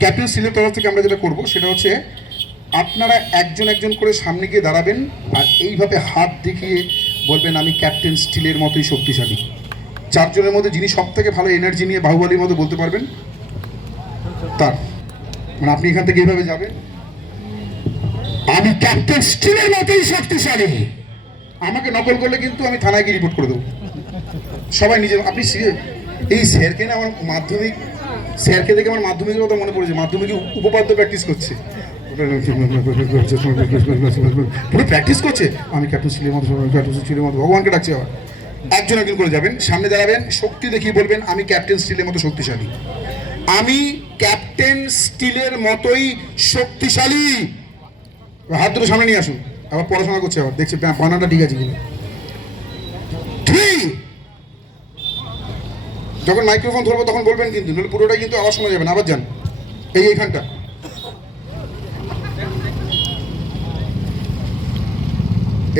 Captain স্টিলের তরফ থেকে আমরা যেটা করবো সেটা হচ্ছে আপনারা একজন একজন করে সামনে গিয়ে দাঁড়াবেন আর এইভাবে হাত দেখিয়ে বলবেন আমি ক্যাপ্টেন স্টিলের মতোই শক্তিশালী। চারজনের মধ্যে যিনি সব থেকে ভালো এনার্জি নিয়ে বাহুবলীর মতো বলতে পারবেন তার, মানে আপনি এখান থেকে এইভাবে যাবেন, আমি ক্যাপ্টেন স্টিলের মতোই শক্তিশালী। আমাকে নকল করলে কিন্তু আমি থানায় গিয়ে রিপোর্ট করে দেবো। সবাই নিজে আপনি এই স্যারকে না আমার মাধ্যমিক স্যারকে দেখে আমার মাধ্যমিকের কথা মনে পড়েছে, মাধ্যমিকে উপপাদ্য প্র্যাকটিস করছে, পুরো প্র্যাকটিস করছে আমি ক্যাপ্টেন স্টিলের মতো, ক্যাপ্টেন স্টিলের মতো, ভগবানকে ডাকছে। আবার একজন একজন করে যাবেন, সামনে দাঁড়াবেন, শক্তি দেখিয়ে বলবেন আমি ক্যাপ্টেন স্টিলের মতো শক্তিশালী, আমি ক্যাপ্টেন স্টিলের মতোই শক্তিশালী। হাত দুটো সামনে নিয়ে আসুন। আবার পড়াশোনা করছে, আবার দেখছে বানানটা ঠিক আছে কিনা। যখন মাইক্রোফোন ধরবো তখন বলবেন কিন্তু, নইলে পুরোটা কিন্তু আওয়াজ শোনা যাবে না। আবার যান এইখানটা,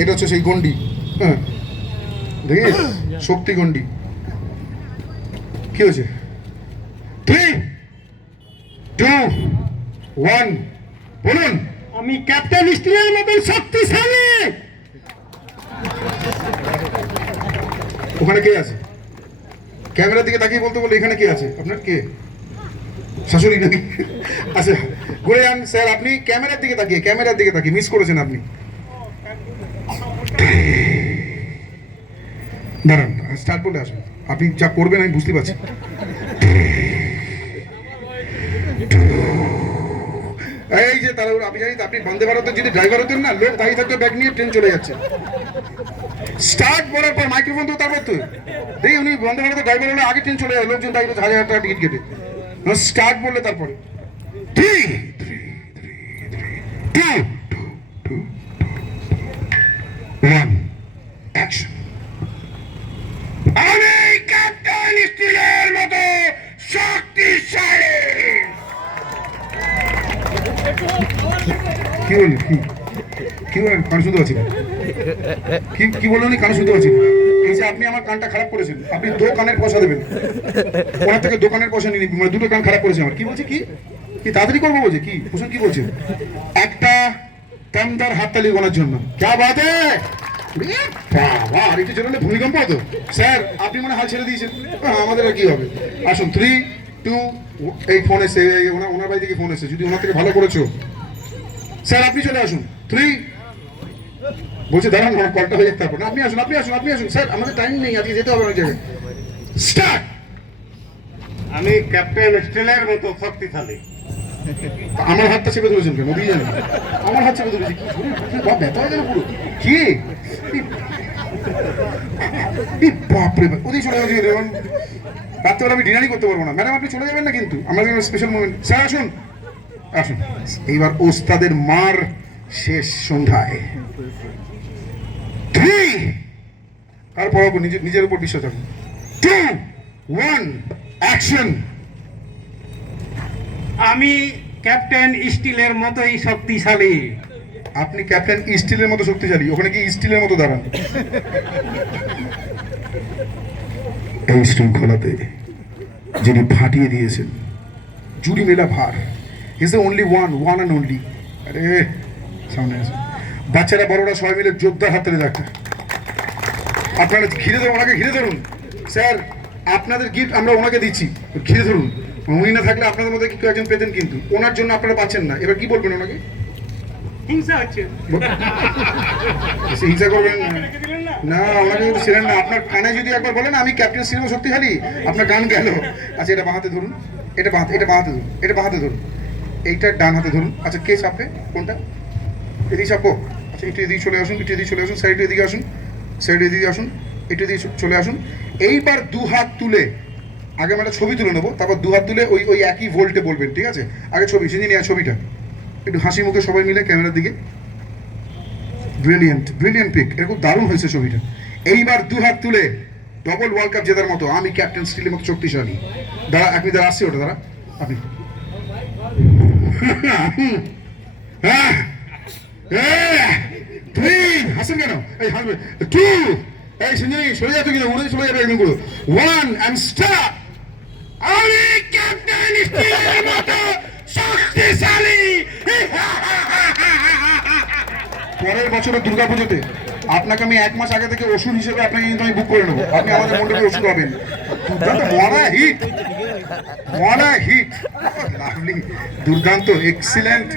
এটা হচ্ছে সেই গন্ডি, হ্যাঁ দেখিস শক্তি গন্ডি। কি হয়েছে? 3, 2, 1 বলুন আমি ক্যাপ্টেন স্টিলের মতন শক্তিশালী। ওখানে কে আছে? ক্যামেরার দিকে তাকিয়ে বলতে বলে এখানে কে আছে? আপনার কে? শাশুড়ি নাকি? আচ্ছা ঘুরে যান স্যার, আপনি ক্যামেরার দিকে তাকিয়ে, ক্যামেরার দিকে তাকিয়ে মিস করেছেন আপনি। দাঁড়ান, স্টার্ট বলে আসুন। আপনি যা করবেন আমি বুঝতে পারছি। এই যে তারা, আপনি জানি আপনি বন্দে ভারতের যদি ড্রাইভার হতেন না, লোক দাঁড়িয়ে থাকতে ব্যাগ নিয়ে ট্রেন চলে যাচ্ছে। স্টার্ট বলার পর মাইক্রোফোন তো তারপর তো দেখি উনি বন্দে ভারতের ড্রাইভার হলে আগে ট্রেন চলে যায়, লোকজন দাঁড়িয়ে 1000 টাকা টিকিট কেটে। স্টার্ট বললে তারপরে 3, 2, 1 অ্যাকশন। আমি ক্যাপ্টেন স্টিলের মতো শক্তিশালী। কি বললেন? কি বলেন? কান শুনতে পাচ্ছি না। কি বললেন? কান শুনতে পাচ্ছি না। এই যে আপনি আমার কানটা খারাপ করেছেন, আপনি দোকানের পয়সা দেবেন, ওনার থেকে দোকানের পয়সা নিয়ে, মানে দুটো কান খারাপ করেছে আমার। কি বলছে? কি তাড়াতাড়ি করবো বলছে? কি কুসুম কি বলছেন? একটা দমদার হাততালি গোনার জন্য। ক্যা বাত হ্যায়? বাবা, আর একটু চলে ভূমিকম্প হতো। স্যার আপনি মনে হাল ছেড়ে দিয়েছেন, আমাদের আর কি হবে। আসুন 3, 2, এই ফোন এসে, ওনার বাড়ি থেকে ফোন এসে, যদি ওনার থেকে ভালো করেছো স্যার আপনি চলে আসুন। 3 বলছে দাঁড়ান আমার কলটা হয়ে যেতে, তারপর আপনি আসুন, আপনি আসুন, আপনি আসুন। স্যার আমাদের টাইম নেই, আজকে যেতে হবে অনেক জায়গায়। স্টার্ট। আমি ক্যাপ্টেন স্টিলের মতো শক্তিশালী। আমার হাতটা চেপে ধরেছেন কেন? ওদিকে জানেন আমার হাত চেপে ধরেছি, কি ব্যথা হয়ে গেল পুরো। কি বাপরে, ওদিকে চলে যাবে। রাত্রেবেলা আমি ডিনারই করতে পারবো না। ম্যাডাম আপনি চলে যাবেন না কিন্তু, আমাদের স্পেশাল মোমেন্ট। স্যার আসুন, আসুন। এইবার ওস্তাদের মার শেষ সন্ধ্যায়। 3 তারপর নিজের উপর বিশ্বাস রাখুন। 2, 1 অ্যাকশন। আমি ক্যাপ্টেন স্টিলের মতোই শক্তিশালী। আপনি ক্যাপ্টেন স্টিলের মতো শক্তিশালী, ওখানে কি স্টিলের মতো দাঁড়ান। এই শৃঙ্খলাতে যিনি ফাটিয়ে দিয়েছেন জুড়ি মেলা ভার, is the only one and only. আরে সামনে আসুন। বাচ্চারা বড়রা সবাই মিলে যোদ্ধার হাত তুলে রাখছে। আপনারা ঘিরে ধরুন, ওনাকে ঘিরে ধরুন। স্যার আপনাদের গিফট আমরা ওনাকে দিচ্ছি, ঘিরে ধরুন। উনি না থাকলে আপনাদের মধ্যে কেউ একজন পেতেন, কিন্তু ওনার জন্য আপনারা পাচ্ছেন না। এবার কি বলবেন ওনাকে? হিংসা হচ্ছে হিংসা করবেন না, ওনাকে কিন্তু ছিলেন না। আপনার কানে যদি একবার বলেন আমি ক্যাপ্টেন স্টিল শক্তিশালী, আপনার গান গেল। আচ্ছা এটা বাঁ হাতে ধরুন, এটা বাঁ হাতে ধরুন, এটা বাঁ হাতে ধরুন, এইটা ডান হাতে ধরুন। আচ্ছা কে চাপবে কোনটা? এদিকে চাপবো। আচ্ছা একটু এদিকে চলে আসুন, একটু এদিকে চলে আসুন, সাইডে এদিকে আসুন, সাইডে এদিকে আসুন, একটু এদিকে চলে আসুন। এইবার দু হাত তুলে, আগে আমরা ছবি তুলে নেবো, তারপর দু হাত তুলে ওই একই ভোল্টে বলবেন, ঠিক আছে? আগে ছবি সিঁড়ি নিয়ে ছবিটা একটু হাসি মুখে সবাই মিলে ক্যামেরার দিকে। ব্রিলিয়েন্ট ব্রিলিয়েন্ট পিক, এটা খুব দারুণ হয়েছে ছবিটা। এইবার দু হাত তুলে ডবল ওয়ার্ল্ড কাপ জেতার মতো আমি ক্যাপ্টেন স্টিলের মতো শক্তিশালী। দাঁড়া আপনি দাঁড়া, আসছে ওটা দাঁড়া আপনি। হ্যাঁ 3 হাসেন কেন? এই হাসবে। 2 এই সঞ্জনী সরে যাচ্ছে কিন্তু, উড়ে চলে যাবে একদম পুরো। 1 and start. আমি ক্যাপ্টেন স্টিলের মতো পরের বছরের দুর্গাপুজোতে আপনাকে আমি 1 মাস আগে থেকে ওষুধ হিসেবে আপনাকে কিন্তু আমি বুক করে নেবো, আপনি আমাদের মন্ডলের ওষুধ হবেন। দুর্দান্ত মরা হিট, লাভলি, দুর্দান্ত, এক্সিলেন্ট।